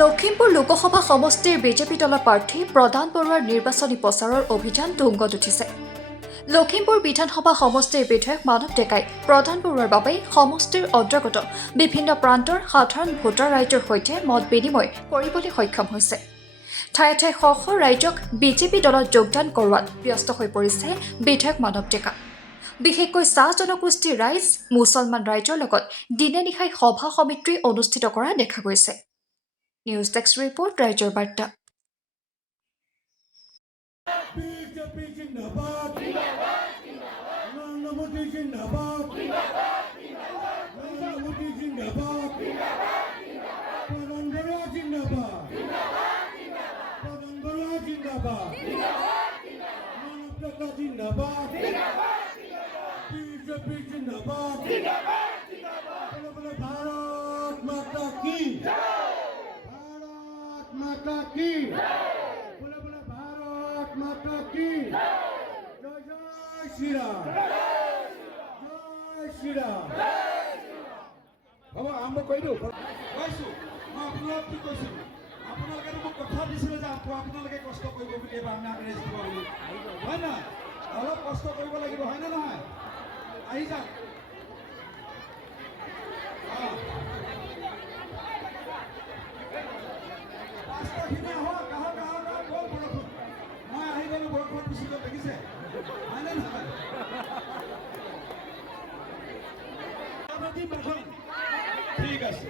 লখিমপুৰ লোকসভা সমষ্টিৰ বিজেপি দলৰ প্ৰাৰ্থী প্ৰধান বৰুৱাৰ নিৰ্বাচনী প্ৰচাৰৰ অভিযান তুংগত উঠিছে। লখিমপুৰ বিধানসভা সমষ্টিৰ বিধায়ক মানৱ ডেকাই প্ৰধান বৰুৱাৰ বাবে সমষ্টিৰ অন্তৰ্গত বিভিন্ন প্ৰান্তৰ সাধাৰণ ভোটাৰ ৰাইজৰ সৈতে মত বিনিময় কৰিবলৈ সক্ষম হৈছে। ঠায়ে ঠায়ে শ শ ৰাইজক বিজেপি দলত যোগদান কৰোৱাত ব্যস্ত হৈ পৰিছে বিধায়ক মানৱ ডেকা। বিশেষকৈ চাহ জনগোষ্ঠীৰ ৰাইজ, মুছলমান ৰাইজৰ লগত দিনে নিশাই সভা সমিতি অনুষ্ঠিত কৰা দেখা গৈছে। নিউজ ডেস্ক ৰিপৰ্ট, ৰাইজৰ বাৰ্তা। বিজেপি জিন্দাবাদ নৰেন্দ্ৰ মোদী জিন্দাবাদ নৰেন্দ্ৰ মোদী জিন্দাবাদ প্ৰধান বৰুৱা জিন্দাবাদ প্ৰধান বৰুৱা জিন্দাবাদ মানৱ ডেকা জিন্দাবাদ বিজেপি জিন্দাবাদ বলে বলে ভাৰত মাতা কি ভাৰত মাতা কি বলে বলে ভাৰত মাতা কি জয় জয় শ্ৰীৰাম জয় শ্ৰীৰাম হ'ব আৰম্ভ কৰি দিওঁ কৈছোঁ মই আপোনালোকক কি কৈছোঁ আপোনালোকে মোক কথা দিছিলে যে আপোনালোকে কষ্ট কৰিব বুলি এবাৰ আমি আগ্ৰেছ দিব বুলি হয় নহয় অলপ কষ্ট কৰিব লাগিব হয়নে নহয় আহি যাওক পাঁচটাখিনি আহক আহক আহক আহক গ'ল বৰষুণ মই আহি গ'লো বৰষুণ পিছত দেখিছে হয়নে নহয় ঠিক আছে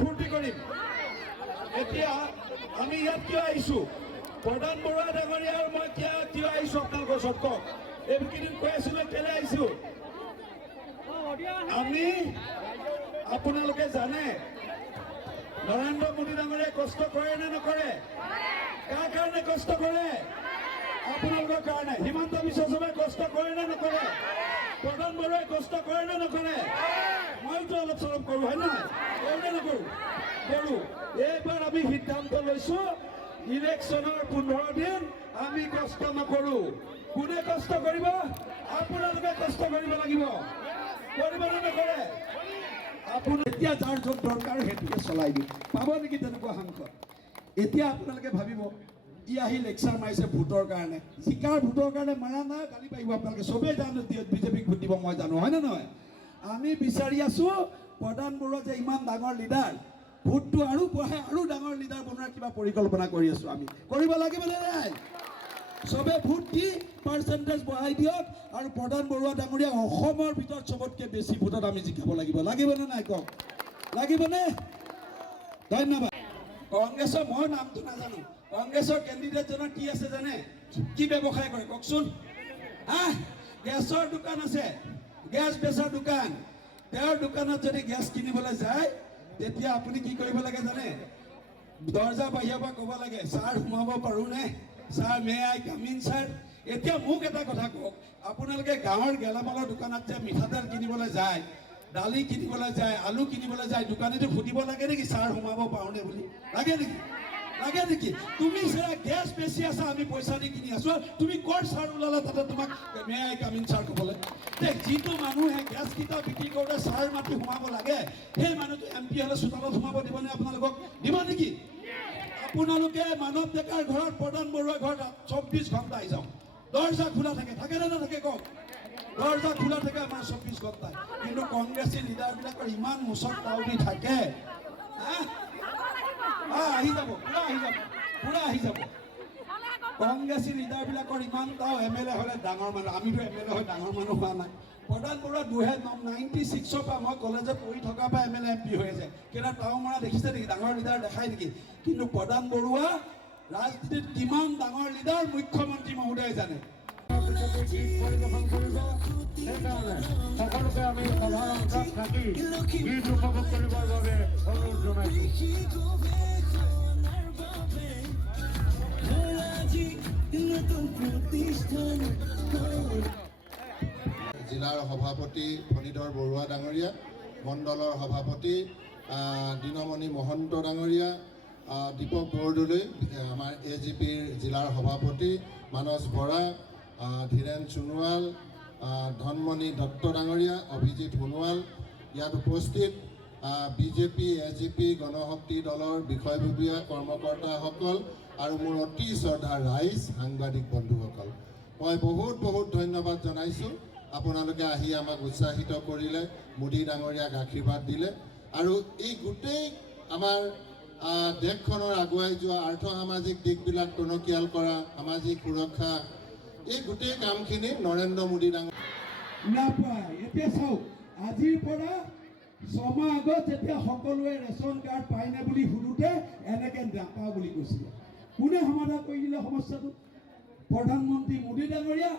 ফূৰ্তি কৰিম এতিয়া আমি ইয়াত কিয় আহিছোঁ প্ৰধান বৰুৱা ডাঙৰীয়া আৰু মই কিয় আহিছোঁ আপোনালোকৰ ওচৰত কওক এইকেইদিন কৈ আছিলোঁ কেলৈ আহিছোঁ আমি আপোনালোকে জানে নৰেন্দ্ৰ মোদী ডাঙৰীয়াই কষ্ট কৰে নে নকৰে কাৰ কাৰণে কষ্ট কৰে আপোনালোকৰ কাৰণে হিমন্ত বিশ্ব শৰ্মাই কষ্ট কৰে নে নকৰে প্ৰধান বৰুৱাই কষ্ট কৰে নে নকৰে মইতো অলপ চলপ কৰোঁ হয় নহয় কৰোঁ নে নকৰোঁ কৰোঁ এইবাৰ আমি সিদ্ধান্ত লৈছোঁ ইলেকশ্যনৰ 15 দিন আমি কষ্ট নকৰোঁ কোনে কষ্ট কৰিব আপোনালোকে কষ্ট কৰিব লাগিব কৰিব নে নকৰে আপুনি এতিয়া যাৰ য'ত দৰকাৰ সেইটোকে চলাই দিম পাব নেকি তেনেকুৱা সাংসদ এতিয়া আপোনালোকে ভাবিব ই আহি লেকচাৰ মাৰিছে ভোটৰ কাৰণে জিকাৰ ভোটৰ কাৰণে মাৰা নাই গালি পাৰিব আপোনালোকে চবেই জানো বিজেপিক ভোট দিব মই জানো হয়নে নহয় আমি বিচাৰি আছোঁ প্ৰধান বৰুৱা যে ইমান ডাঙৰ লিডাৰ ভোটটো আৰু বঢ়াই আৰু ডাঙৰ লিডাৰ বনোৱাৰ কিবা পৰিকল্পনা কৰি আছোঁ আমি কৰিব লাগিব নে নাই চবে ভোট দি পাৰ্চেণ্টেজ বঢ়াই দিয়ক আৰু প্ৰধান বৰুৱা ডাঙৰীয়া অসমৰ ভিতৰত চবতকৈ বেছি ভোটত আমি জিকাব লাগিবনে নাই কওক লাগিবনে ধন্যবাদ কংগ্ৰেছৰ মই নামটো নাজানো কংগ্ৰেছৰ কেণ্ডিডেটজনৰ কি আছে জানে কি ব্যৱসায় কৰে কওকচোন গেছৰ দোকান আছে গেছ বেচাৰ দোকান তেওঁৰ দোকানত যদি গেছ কিনিবলৈ যায় তেতিয়া আপুনি কি কৰিব লাগে জানে দৰ্জা বাহিৰৰ পৰা ক'ব লাগে ছাৰ সোমাব পাৰোঁনে sir may I come in sir এতিয়া মোক এটা কথা কওক আপোনালোকে গাঁৱৰ গেলামালৰ দোকানত যে মিঠাতেল কিনিবলৈ যায় দালি কিনিবলৈ যায় আলু কিনিবলৈ যায় দোকানীটো সুধিব লাগে নেকি ছাৰ সোমাব পাৰোঁনে বুলি লাগে নেকি তুমি ছাৰ গেছ বেছি আছা আমি পইচা দি কিনি আছোঁ তুমি ক'ত ছাৰ ওলালে তাতে তোমাক may I come in sir ক'বলৈ যিটো মানুহে গেছকেইটা বিক্ৰী কৰোঁতে ছাৰ মাতি সোমাব লাগে সেই মানুহটো MP হ'লে চোতালত সোমাব দিবনে আপোনালোকক দিব নেকি আপোনালোকে মানৱ ডেকাৰ ঘৰত প্ৰধান বৰুৱাৰ ঘৰত 24 ঘণ্টা আহি যাওক দৰ্জা খোলা থাকে নে নাথাকে কওক দৰ্জা খোলা থাকে আমাৰ 24 ঘণ্টাই কিন্তু কংগ্ৰেছী লিডাৰবিলাকৰ ইমান মুচক দাউৰি থাকে আহি যাব পুৰা আহি যাব কংগ্ৰেছী লিডাৰবিলাকৰ ইমান তাও MLA হ'লে ডাঙৰ মানুহ আমিতো MLA হৈ ডাঙৰ মানুহ হোৱা নাই প্ৰধান বৰুৱা 96ৰ পৰা মই কলেজত পঢ়ি থকাৰ পৰা MLA MP হৈ আছে কেইটা তাও মৰা দেখিছে নেকি ডাঙৰ লিডাৰ দেখাই নেকি কিন্তু প্ৰধান বৰুৱা ৰাজনীতিত কিমান ডাঙৰ লিডাৰ মুখ্যমন্ত্ৰী মহোদয়ে জানে সকলোকে আমি সভাৰ অন্তত থাকি গীত উপভোগ কৰিবৰ বাবে অনুৰোধ জনাইছোঁ জিলাৰ সভাপতি ফণীধৰ বৰুৱা ডাঙৰীয়া মণ্ডলৰ সভাপতি দিনমণি মহন্ত ডাঙৰীয়া দীপক বৰদলৈ, আমাৰ AGPৰ জিলাৰ সভাপতি মানস বৰা, ধীৰেন সোণোৱাল, ধনমণি দত্ত ডাঙৰীয়া, অভিজিৎ সোণোৱাল, ইয়াত উপস্থিত BJP AGP গণশক্তি দলৰ বিষয়ববীয়া কৰ্মকৰ্তাসকল আৰু মোৰ অতি শ্ৰদ্ধা ৰাইজ, সাংবাদিক বন্ধুসকল, মই বহুত বহুত ধন্যবাদ জনাইছোঁ। আপোনালোকে আহি আমাক উৎসাহিত কৰিলে, মোদী ডাঙৰীয়াক আশীৰ্বাদ দিলে আৰু এই গোটেই আমাৰ দেশখনৰ আগুৱাই যোৱা আৰ্থ সামাজিক দিশবিলাক টনকিয়াল কৰা, সামাজিক সুৰক্ষা, এই গোটেই কামখিনি নৰেন্দ্ৰ মোদী ডাঙৰীয়া নাপায়। এতিয়া চাওক, আজিৰ পৰা 6 মাহ আগত যেতিয়া সকলোৱে ৰেচন কাৰ্ড পায়নে বুলি সোধোতে এনেকৈ নাপাওঁ বুলি কৈছিলে। কোনে সমাধান কৰি দিলে সমস্যাটো? প্ৰধানমন্ত্ৰী মোদী ডাঙৰীয়া।